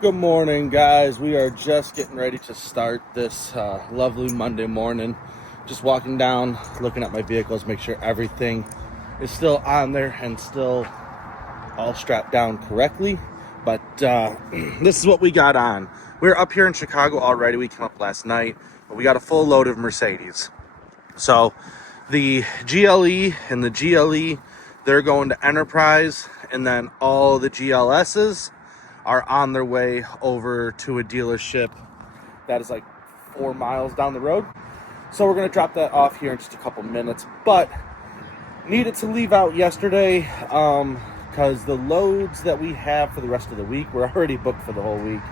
Good morning, guys. We are just getting ready to start this lovely Monday morning. Just walking down, looking at my vehicles, make sure everything is still on there and still all strapped down correctly. But this is what we got on. We're up here in Chicago already. We came up last night, but we got a full load of Mercedes. So the GLE and the GLE, they're going to Enterprise, and then all the GLSs are on their way over to a dealership that is like 4 miles down the road. So we're going to drop that off here in just a couple minutes, but needed to leave out yesterday because the loads that we have for the rest of the week were already booked for the whole week.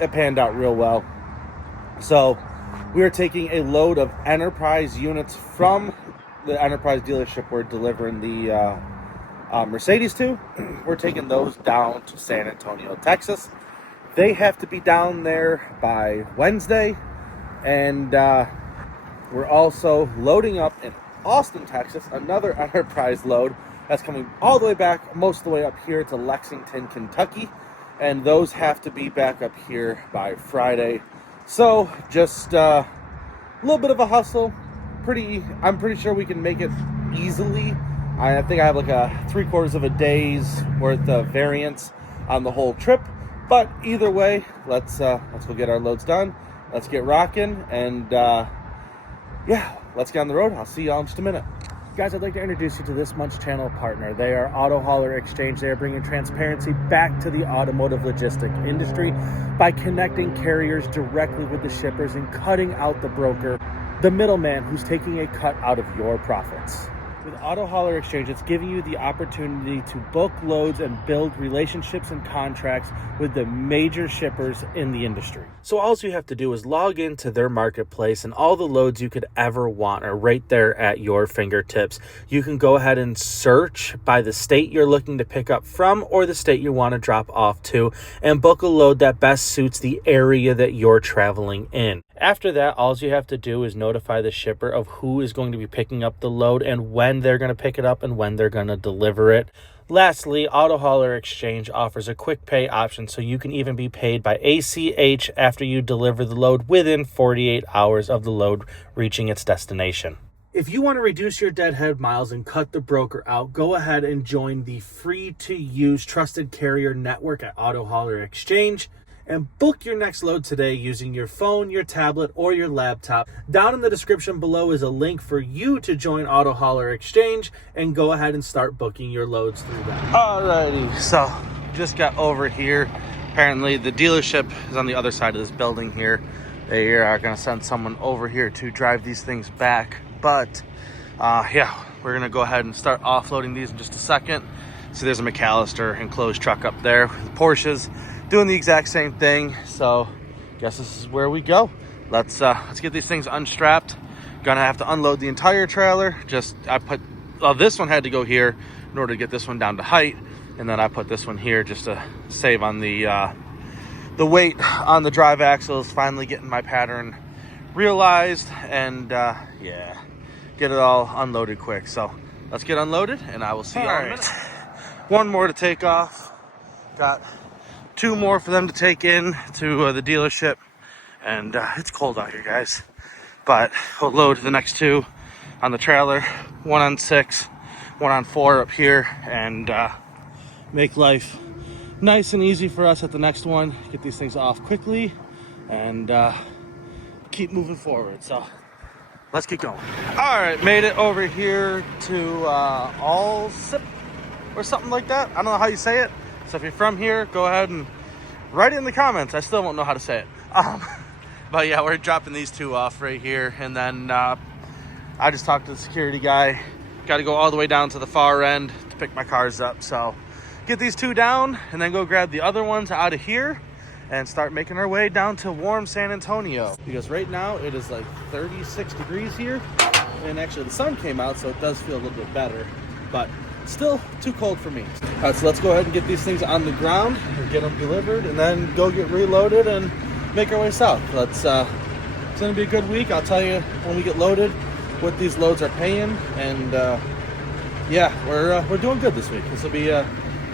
It panned out real well. So we are taking a load of Enterprise units from the Enterprise dealership we're delivering the Mercedes to. We're taking those down to San Antonio, Texas. They have to be down there by Wednesday. And we're also loading up in Austin, Texas, another Enterprise load that's coming all the way back, most of the way up here to Lexington, Kentucky. And those have to be back up here by Friday. So just a little bit of a hustle. I'm pretty sure we can make it easily. I think I have like a 3/4 of a day's worth of variance on the whole trip. But either way, let's go get our loads done. Let's get rocking, and yeah, let's get on the road. I'll see y'all in just a minute. Guys, I'd like to introduce you to this month's channel partner. They are Autohauler Exchange. They are bringing transparency back to the automotive logistic industry by connecting carriers directly with the shippers and cutting out the broker, the middleman who's taking a cut out of your profits. With Autohauler Exchange, it's giving you the opportunity to book loads and build relationships and contracts with the major shippers in the industry. So all you have to do is log into their marketplace, and all the loads you could ever want are right there at your fingertips. You can go ahead and search by the state you're looking to pick up from or the state you want to drop off to, and book a load that best suits the area that you're traveling in. After that, all you have to do is notify the shipper of who is going to be picking up the load and when they're going to pick it up and when they're going to deliver it. Lastly, Autohauler Exchange offers a quick pay option, so you can even be paid by ACH after you deliver the load within 48 hours of the load reaching its destination. If you want to reduce your deadhead miles and cut the broker out, go ahead and join the free-to-use trusted carrier network at Autohauler Exchange and book your next load today using your phone, your tablet, or your laptop. Down in the description below is a link for you to join Autohauler Exchange and go ahead and start booking your loads through that. Alrighty, so just got over here. Apparently the dealership is on the other side of this building here. They are gonna send someone over here to drive these things back. But yeah, we're gonna go ahead and start offloading these in just a second. So there's a McAllister enclosed truck up there with Porsches doing the exact same thing. So guess this is where we go. Let's get these things unstrapped. Gonna have to unload the entire trailer. This one had to go here in order to get this one down to height, and then I put this one here just to save on the weight on the drive axles. Finally getting my pattern realized, and yeah, get it all unloaded quick. So let's get unloaded, and I will see you all in a minute. One more to take off. Got 2 more for them to take in to the dealership, and it's cold out here, guys, but we'll load the next 2 on the trailer, 1 on 6, 1 on 4 up here, and make life nice and easy for us at the next one. Get these things off quickly and keep moving forward. So let's get going. All right, made it over here to All Sip or something like that. I don't know how you say it. So if you're from here, go ahead and write it in the comments. I still won't know how to say it. But yeah, we're dropping these 2 off right here. And then I just talked to the security guy. Got to go all the way down to the far end to pick my cars up. So get these 2 down and then go grab the other ones out of here and start making our way down to warm San Antonio. Because right now it is like 36 degrees here. And actually the sun came out, so it does feel a little bit better. But still too cold for me. All right, so let's go ahead and get these things on the ground and get them delivered, and then go get reloaded and make our way south. It's gonna be a good week. I'll tell you when we get loaded what these loads are paying, and yeah, we're doing good this week. This will be a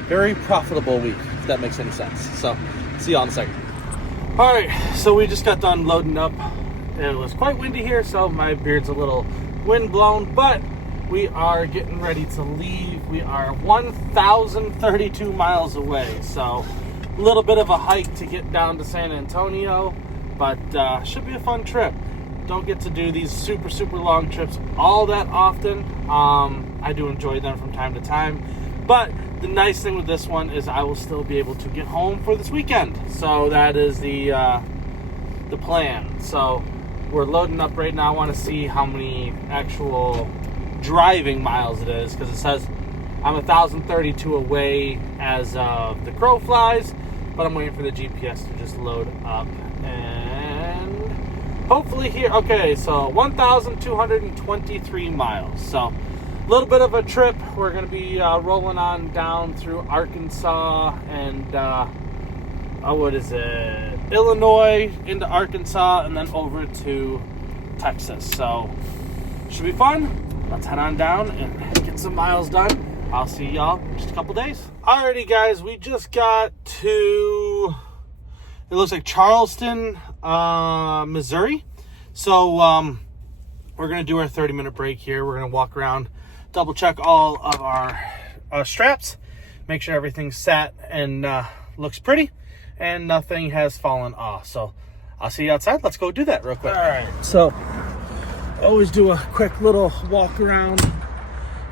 very profitable week if that makes any sense. So see y'all in a second. All right, so we just got done loading up. It was quite windy here, so my beard's a little wind blown, but we are getting ready to leave. We are 1,032 miles away, so a little bit of a hike to get down to San Antonio, but should be a fun trip. Don't get to do these super, super long trips all that often. I do enjoy them from time to time, but the nice thing with this one is I will still be able to get home for this weekend. So that is the plan. So we're loading up right now. I want to see how many actual driving miles it is, because it says I'm 1,032 away as the crow flies, but I'm waiting for the GPS to just load up and hopefully here. Okay, so 1,223 miles. So a little bit of a trip. We're going to be rolling on down through Arkansas and Illinois into Arkansas and then over to Texas. So should be fun. Let's head on down and get some miles done. I'll see y'all in just a couple days. Alrighty, guys, we just got to, it looks like Charleston, Missouri. So we're going to do our 30-minute break here. We're going to walk around, double check all of our straps, make sure everything's sat and looks pretty and nothing has fallen off. So I'll see you outside. Let's go do that real quick. All right, so always do a quick little walk around,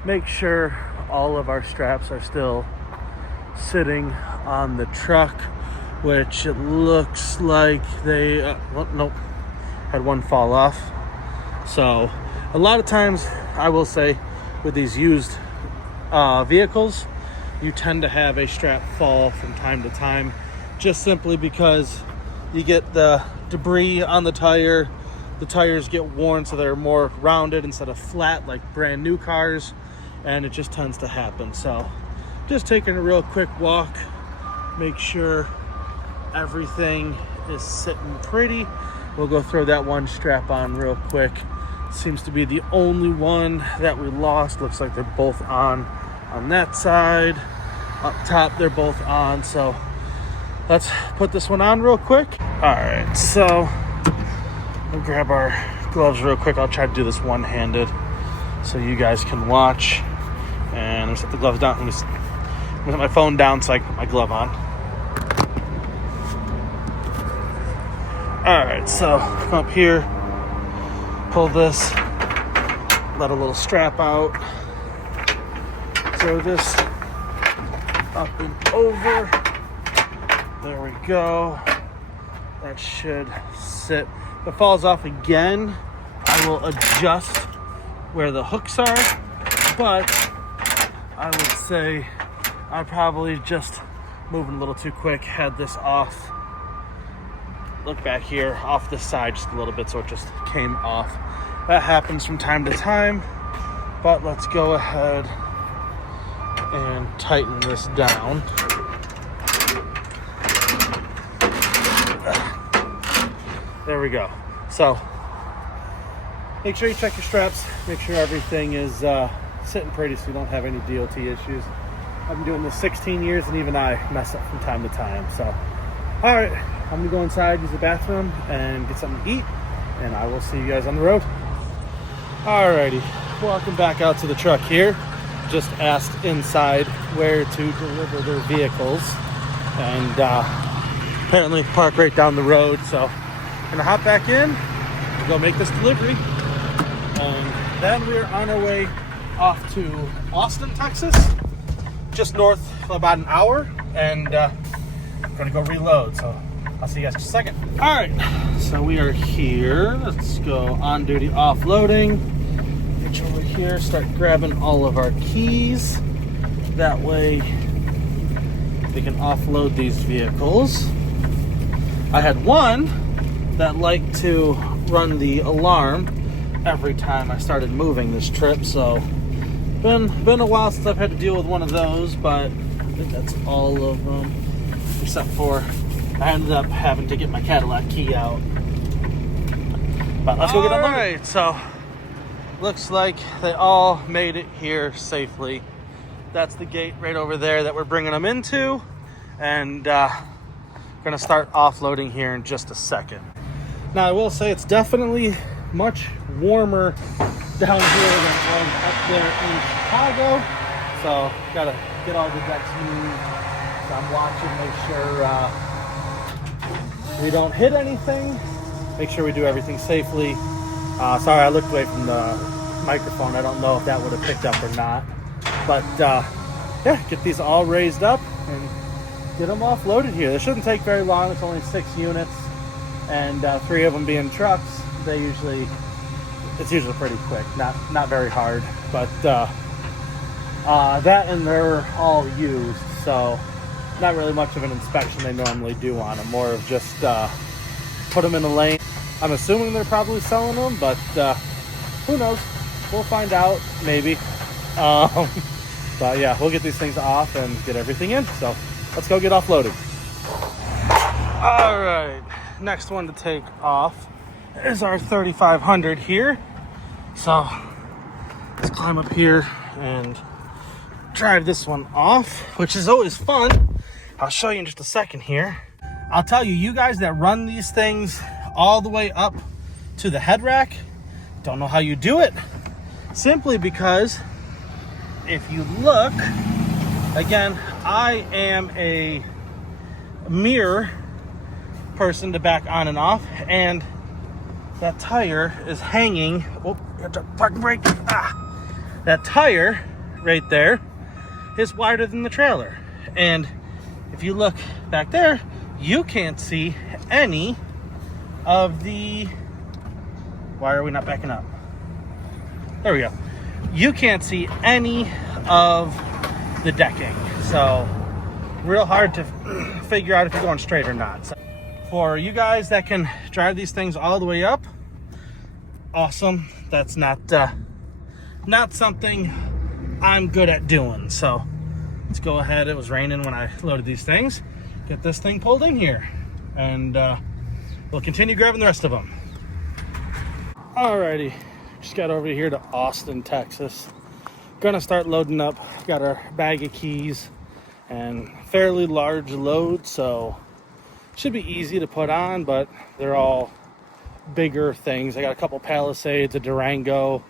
make sure all of our straps are still sitting on the truck, which it looks like they nope, had one fall off. So a lot of times, I will say, with these used vehicles, you tend to have a strap fall from time to time, just simply because you get the debris on the tire. The tires get worn so they're more rounded instead of flat like brand new cars, and it just tends to happen. So just taking a real quick walk, make sure everything is sitting pretty. We'll go throw that one strap on real quick. Seems to be the only one that we lost. Looks like they're both on that side. Up top, they're both on. So let's put this one on real quick. All right, so we'll grab our gloves real quick. I'll try to do this one-handed so you guys can watch. And I'm set the gloves down. I'm gonna put my phone down so I can put my glove on. All right, so come up here, pull this, let a little strap out, throw this up and over. There we go. That should sit. If it falls off again, I will adjust where the hooks are, but I would say I probably just moving a little too quick, had this off. Look back here, off this side just a little bit, so it just came off. That happens from time to time, but let's go ahead and tighten this down. There we go. So make sure you check your straps, make sure everything is sitting pretty so you don't have any DOT issues. I've been doing this 16 years and even I mess up from time to time. So, all right, I'm gonna go inside, use the bathroom and get something to eat, and I will see you guys on the road. Alrighty, welcome back out to the truck here. Just asked inside where to deliver their vehicles, and apparently park right down the road. So I'm gonna hop back in and go make this delivery, and then we're on our way off to Austin, Texas, just north for about an hour, and I'm gonna go reload. So I'll see you guys in just a second. All right, so we are here. Let's go on duty offloading. Reach over here, start grabbing all of our keys. That way we can offload these vehicles. I had one that liked to run the alarm every time I started moving this trip, so been a while since I've had to deal with one of those, but I think that's all of them, except for I ended up having to get my Cadillac key out. But let's go get them. All right, so looks like they all made it here safely. That's the gate right over there that we're bringing them into. and gonna start offloading here in just a second. Now I will say it's definitely much warmer down here than it was up there in Chicago, so gotta get all the decks moved. So I'm watching, make sure we don't hit anything, make sure we do everything safely. Sorry, I looked away from the microphone. I don't know if that would have picked up or not, but yeah, get these all raised up and get them offloaded here. This shouldn't take very long. It's only 6 units, and 3 of them being trucks. It's usually pretty quick, not very hard, but that, and they're all used, so not really much of an inspection they normally do on them. More of just put them in a lane. I'm assuming they're probably selling them, but who knows? We'll find out, maybe. But yeah, we'll get these things off and get everything in. So let's go get offloading. All right, next one to take off is our 3500 here. So let's climb up here and drive this one off, which is always fun. I'll show you in just a second here. I'll tell you, you guys that run these things all the way up to the head rack, don't know how you do it. Simply because if you look, again, I am a mirror person to back on and off, and that tire is hanging. Oh, you have to park and brake. That tire right there is wider than the trailer. And if you look back there, you can't see any of the... Why are we not backing up? There we go. You can't see any of the decking. So real hard to figure out if you're going straight or not. So for you guys that can drive these things all the way up, awesome. That's not something I'm good at doing. So let's go ahead. It was raining when I loaded these things. Get this thing pulled in here, and we'll continue grabbing the rest of them. Alrighty, just got over here to Austin, Texas. Gonna start loading up. Got our bag of keys and fairly large load, so should be easy to put on, but they're all bigger things. I got a couple Palisades, a Durango,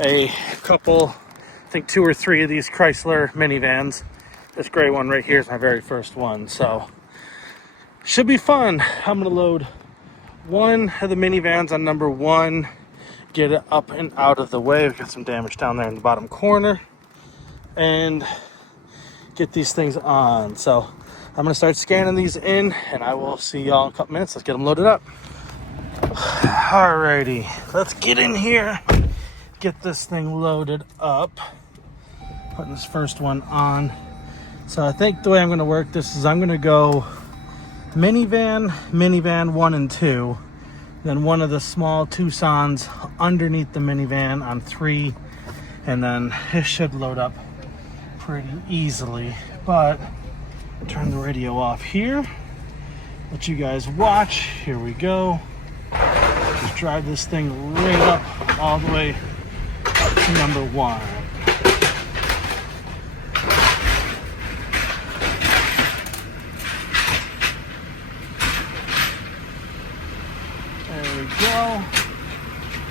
a couple, I think 2 or 3 of these Chrysler minivans. This gray one right here is my very first one, so should be fun. I'm gonna load one of the minivans on number 1, get it up and out of the way. We've got some damage down there in the bottom corner, and get these things on. So I'm gonna start scanning these in, and I will see y'all in a couple minutes. Let's get them loaded up. Alrighty, let's get in here, get this thing loaded up. Putting this first one on. So I think the way I'm gonna work this is I'm gonna go minivan 1 and 2, then one of the small Tucsons underneath the minivan on 3, and then it should load up pretty easily. But turn the radio off here, let you guys watch. Here we go. Just drive this thing right up all the way up to number 1. Go,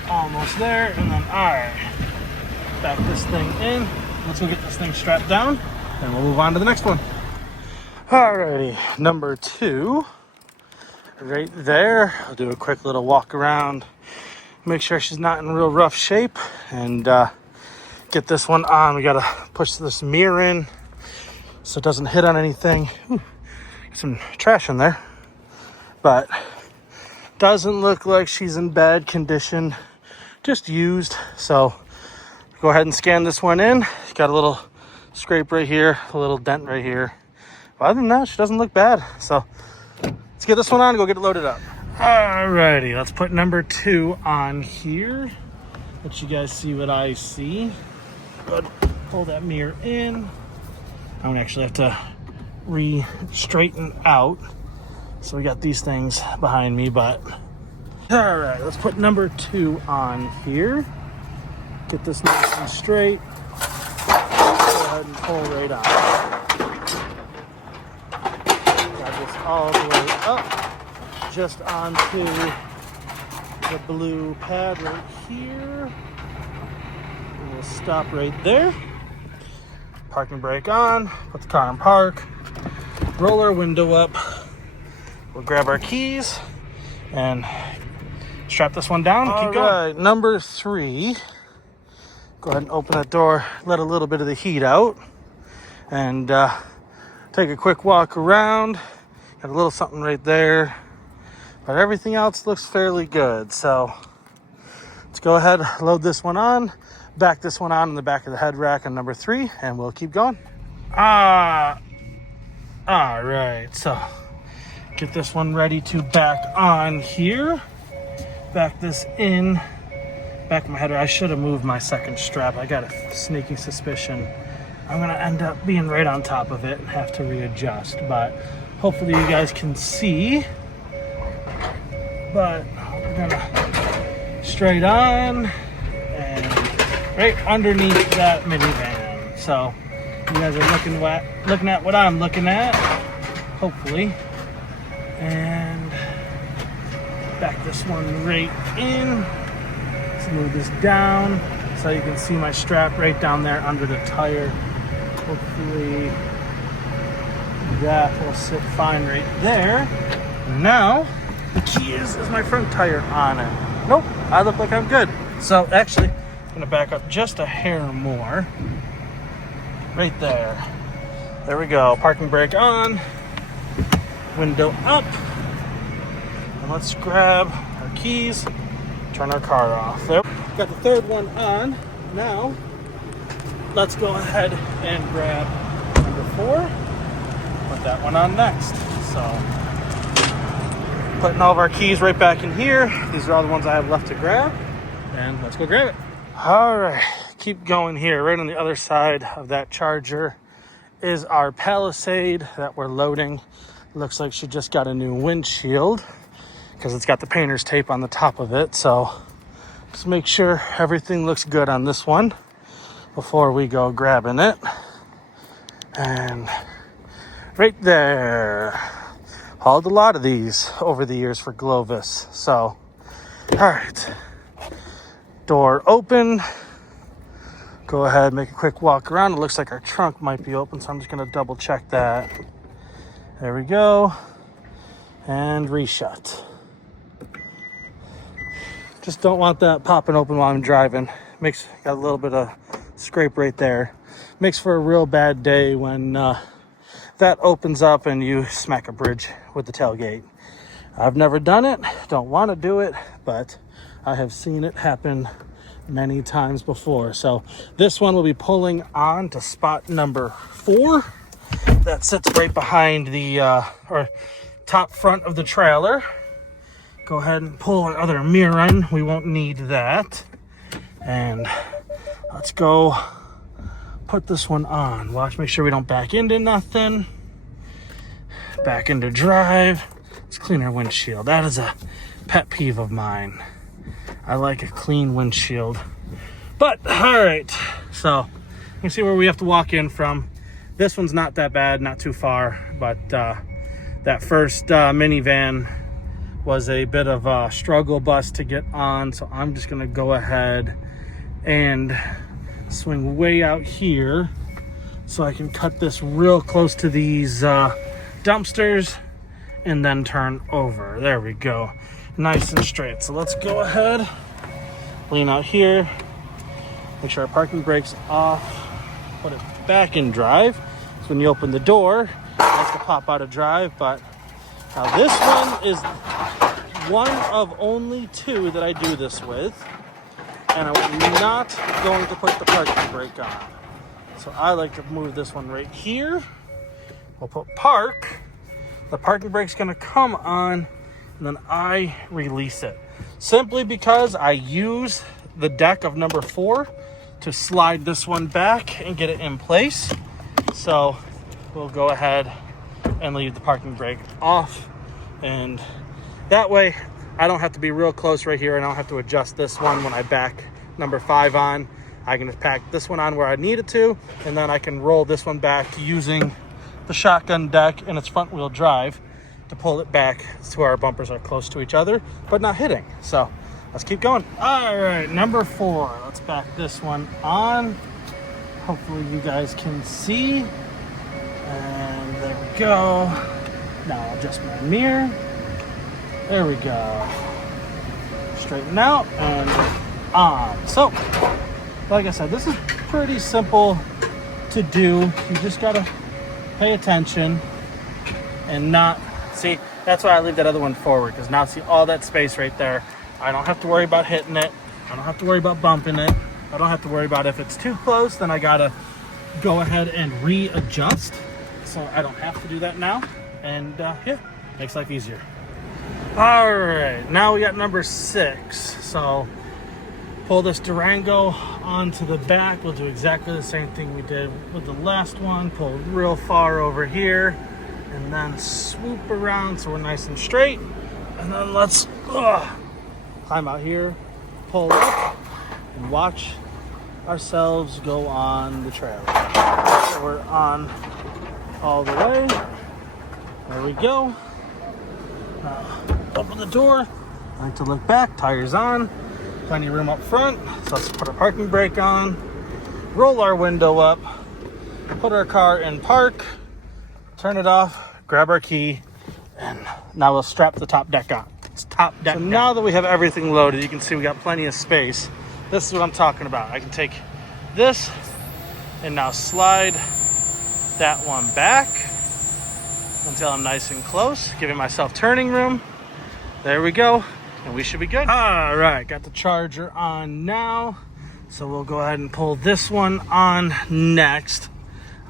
almost there, and then all right, back this thing in. Let's go get this thing strapped down, and we'll move on to the next one. Alrighty, number 2 right there. I'll do a quick little walk around, make sure she's not in real rough shape, and get this one on. We gotta push this mirror in so it doesn't hit on anything. Ooh, some trash in there, but doesn't look like she's in bad condition, just used. So go ahead and scan this one in. Got a little scrape right here, a little dent right here. But other than that, she doesn't look bad. So let's get this one on and go get it loaded up. Alrighty, let's put number 2 on here. Let you guys see what I see. Good. Pull that mirror in. I'm gonna actually have to re-straighten out. So we got these things behind me, but all right, let's put number 2 on here. Get this nice and straight. Go ahead and pull right on. all the way up, just onto the blue pad right here. And we'll stop right there. Parking brake on, put the car in park, roll our window up. We'll grab our keys and strap this one down and keep going. All right, number 3. Go ahead and open that door, let a little bit of the heat out, and take a quick walk around. Got a little something right there, but everything else looks fairly good. So let's go ahead, load this one on, back this one on in the back of the head rack on number 3, and we'll keep going. All right, so get this one ready to back on here. Back this in, back of my header. I should have moved my second strap. I got a sneaking suspicion I'm gonna end up being right on top of it and have to readjust, but hopefully you guys can see. But we're gonna straight on and right underneath that minivan. So you guys are looking at what I'm looking at, hopefully. And back this one right in. Smooth this down so you can see my strap right down there under the tire. Hopefully that will sit fine right there. Now the key is my front tire on it. Nope, I look like I'm good. So actually, I'm gonna back up just a hair more. Right there. There we go. Parking brake on. Window up. And let's grab our keys, turn our car off. There. Got the third one on. Now, let's go ahead and grab number 4. Put that one on next. So, putting all of our keys right back in here. These are all the ones I have left to grab. And let's go grab it. All right, keep going here. Right on the other side of that Charger is our Palisade that we're loading. Looks like she just got a new windshield because it's got the painter's tape on the top of it. So just make sure everything looks good on this one before we go grabbing it. And right there. Hauled a lot of these over the years for Glovis. So, all right. Door open. Go ahead, make a quick walk around. It looks like our trunk might be open, so I'm just gonna double check that. There we go. And reshut. Just don't want that popping open while I'm driving. Got a little bit of scrape right there. Makes for a real bad day when that opens up and you smack a bridge with the tailgate. I've never done it, don't want to do it, but I have seen it happen many times before. So this one will be pulling on to spot number 4. That sits right behind the or top front of the trailer. Go ahead and pull our other mirror in. We won't need that. And let's go put this one on. Watch, make sure we don't back into nothing. Back into drive. Let's clean our windshield. That is a pet peeve of mine. I like a clean windshield. But, all right. So, you can see where we have to walk in from. This one's not that bad, not too far. But that first minivan was a bit of a struggle bus to get on. So, I'm just going to go ahead and swing way out here so I can cut this real close to these dumpsters and then turn over. There we go. Nice and straight. So let's go ahead, lean out here, make sure our parking brake's off, put it back in drive. So when you open the door, it has to pop out of drive. But now this one is one of only 2 that I do this with. And I'm not going to put the parking brake on. So I like to move this one right here. We'll put park. The parking brake's gonna come on, and then I release it. Simply because I use the deck of number 4 to slide this one back and get it in place. So we'll go ahead and leave the parking brake off. And that way, I don't have to be real close right here, and I don't have to adjust this one when I back number 5 on. I can just pack this one on where I need it to, and then I can roll this one back using the shotgun deck and its front wheel drive to pull it back to where our bumpers are close to each other, but not hitting. So let's keep going. All right, number 4. Let's back this one on. Hopefully you guys can see. And there we go. Now I'll adjust my mirror. There we go. Straighten out and on. So, like I said, this is pretty simple to do. You just gotta pay attention and not see. That's why I leave that other one forward, because now see all that space right there. I don't have to worry about hitting it. I don't have to worry about bumping it. I don't have to worry about if it's too close, then I gotta go ahead and readjust. So I don't have to do that now. And yeah, makes life easier. All right, now we got number 6. So pull this Durango onto the back. We'll do exactly the same thing we did with the last one. Pull real far over here and then swoop around so we're nice and straight. And then let's climb out here, pull up, and watch ourselves go on the trailer. So we're on all the way. There we go. Open the door. I like to look back. Tires on. Plenty of room up front. So let's put our parking brake on. Roll our window up. Put our car in park. Turn it off. Grab our key. And now we'll strap the top deck on. It's top deck. So now that we have everything loaded, you can see we got plenty of space. This is what I'm talking about. I can take this and now slide that one back until I'm nice and close, giving myself turning room. There we go, and we should be good. All right, got the charger on now, so we'll go ahead and pull this one on next.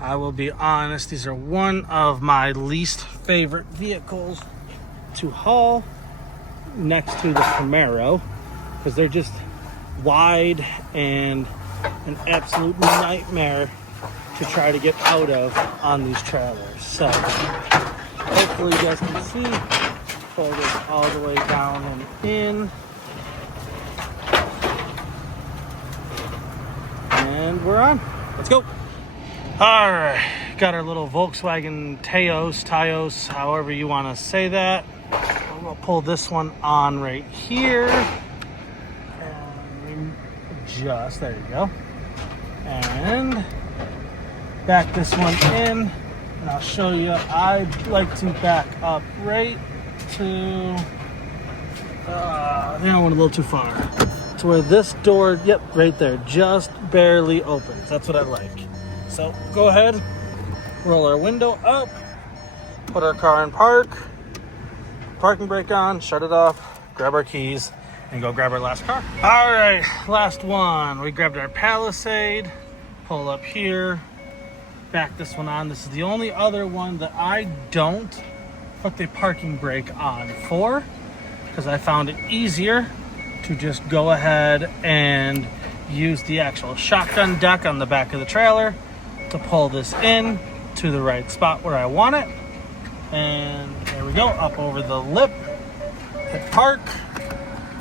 I will be honest, these are one of my least favorite vehicles to haul next to the Camaro, because they're just wide and an absolute nightmare to try to get out of on these trailers. So hopefully you guys can see. Pull this all the way down and in. And we're on. Let's go. All right, got our little Volkswagen Taos, however you want to say that. We'll pull this one on right here. And just, there you go. And back this one in. And I'll show you, I like to back up right to, I think I went a little too far. To where this door, yep, right there, just barely opens. That's what I like. So go ahead, roll our window up, put our car in park, parking brake on, shut it off, grab our keys, and go grab our last car. All right, last one. We grabbed our Palisade, pull up here, back this one on. This is the only other one that I don't put the parking brake on for, because I found it easier to just go ahead and use the actual shotgun deck on the back of the trailer to pull this in to the right spot where I want it. And there we go, up over the lip, hit park,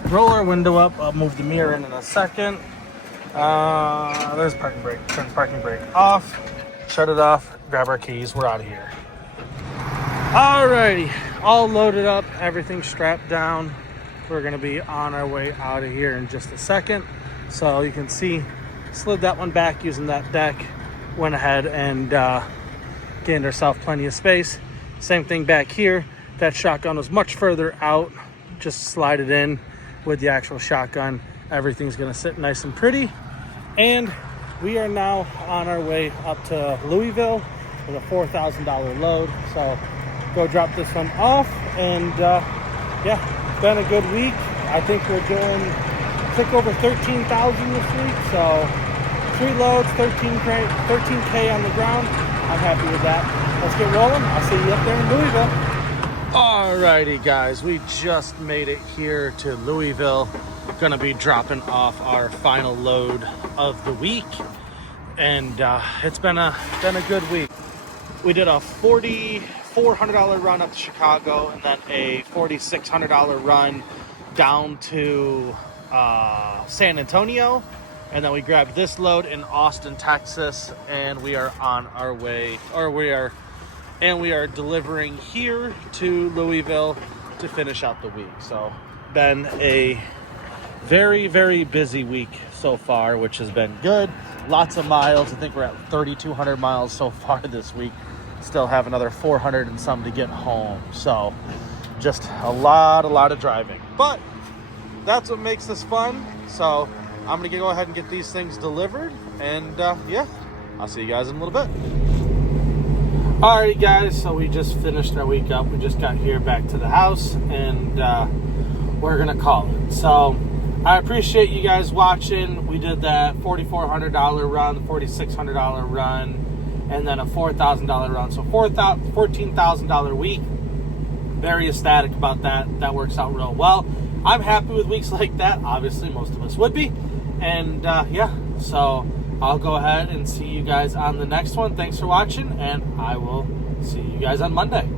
roll our window up. I'll move the mirror in a second. There's parking brake. Turn the parking brake off, shut it off, grab our keys, we're out of here. Alrighty, all loaded up, everything strapped down. We're gonna be on our way out of here in just a second. So you can see, slid that one back using that deck, went ahead and gained ourselves plenty of space. Same thing back here. That shotgun was much further out. Just slide it in with the actual shotgun. Everything's gonna sit nice and pretty. And we are now on our way up to Louisville with a $4,000 load. So go drop this one off. And yeah, been a good week. I think we're doing, took over 13,000 this week. So 3 loads, 13K on the ground. I'm happy with that. Let's get rolling. I'll see you up there in Louisville. Alrighty guys, we just made it here to Louisville. Gonna be dropping off our final load of the week. And it's been a good week. We did a $4,400 run up to Chicago, and then a $4,600 run down to San Antonio. And then we grabbed this load in Austin, Texas, and we are on our way, or we are and we are delivering here to Louisville to finish out the week. So been a very, very busy week so far, which has been good. Lots of miles. I think we're at 3,200 miles so far this week. Still have another 400 and some to get home. So just a lot of driving. But that's what makes this fun. So I'm going to go ahead and get these things delivered. And yeah, I'll see you guys in a little bit. Alrighty guys, so we just finished our week up. We just got here back to the house, and we're going to call it. So I appreciate you guys watching. We did that $4,400 run, $4,600 run, and then a $4,000 run. So $14,000 week. Very ecstatic about that. That works out real well. I'm happy with weeks like that. Obviously, most of us would be. And yeah, so I'll go ahead and see you guys on the next one. Thanks for watching, and I will see you guys on Monday.